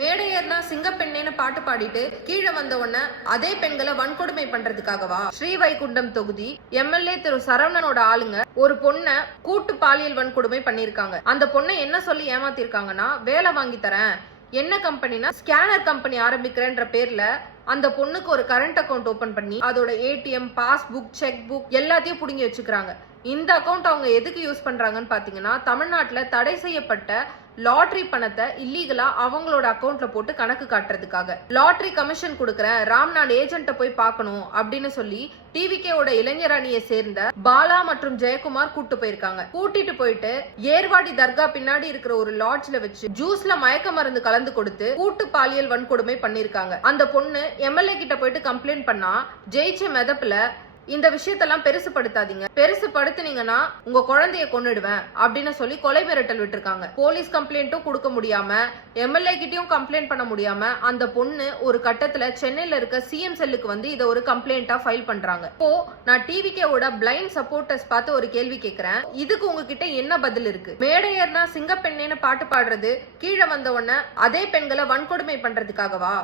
மேடையர்னா சிங்கப்பெண்ணேன்னு பாட்டு பாடிட்டு கீழே வந்த உடனே அதே பெண்களை வன்கொடுமை பண்றதுக்காகவா? ஸ்ரீவைகுண்டம் தொகுதி எம்எல்ஏ திரு சரவணனோட ஆளுங்க ஒரு பொண்ணை கூட்டு பாலியல் வன்கொடுமை பண்ணிருக்காங்க. அந்த பொண்ணை என்ன சொல்லி ஏமாத்திருக்காங்கன்னா, வேலை வாங்கி தரேன், என்ன கம்பெனினா ஸ்கேனர் கம்பெனி ஆரம்பிக்கிறேன்ற பேர்ல அந்த பொண்ணுக்கு ஒரு கரண்ட் அக்கௌண்ட் ஓபன் பண்ணி அதோட ஏடிஎம், பாஸ்புக், செக் புக் எல்லாத்தையும் புடுங்கி வச்சுக்கிறாங்க. இந்த அக்கௌண்ட் அவங்க எதுக்கு யூஸ் பண்றாங்கன்னு பாத்தீங்கன்னா, தமிழ்நாட்டுல தடை செய்யப்பட்ட லாட்டரி பணத்தை இல்லீகலா அவங்களோட அக்கௌண்ட்ல போட்டு கணக்கு காட்டுறதுக்காக. லாட்டரி கமிஷன் கொடுக்கறேன், ராம்நாத் ஏஜென்ட்ட போய் பார்க்கணும் அப்படின்னு சொல்லி டிவிகேவோட இளைஞர் அணியை சேர்ந்த பாலா மற்றும் ஜெயக்குமார் கூட்டு போயிருக்காங்க. கூட்டிட்டு போயிட்டு ஏர்வாடி தர்கா பின்னாடி இருக்கிற ஒரு லாட்ஜ்ல வச்சு ஜூஸ்ல மயக்க மருந்து கலந்து கொடுத்து கூட்டு பாலியல் வன்கொடுமை பண்ணிருக்காங்க. அந்த பொண்ணு எம்எல்ஏ கிட்ட போயிட்டு கம்ப்ளைண்ட் பண்ணா, ஜெயிச்ச மெதப்புல இந்த விஷயத்தெல்லாம் பெருசுபடுத்தாதீங்க, பெருசுபடுத்தினீங்கன்னா உங்க குழந்தைய கொன்னுடுவேன் அப்படின்னு சொல்லி கொலை மிரட்டல் விட்டுருக்காங்க. போலீஸ் கம்ப்ளைண்ட்டும் கொடுக்க முடியாம, எம்எல்ஏ கிட்டயும் கம்ப்ளைண்ட் பண்ண முடியாம அந்த பொண்ணு ஒரு கட்டத்துல சென்னையில இருக்க சிஎம் செல்லுக்கு வந்து இதை ஒரு கம்ப்ளைண்டா ஃபைல் பண்றாங்க. இப்போ நான் டிவிகேவோட பிளைண்ட் சப்போர்ட்டர்ஸ் பார்த்து ஒரு கேள்வி கேட்கிறேன், இதுக்கு உங்ககிட்ட என்ன பதில் இருக்கு? மேடையர்னா சிங்கப்பெண்ணேன்னு பாட்டு பாடுறது கீழே வந்த உடனே அதே பெண்களை வன்கொடுமை பண்றதுக்காகவா?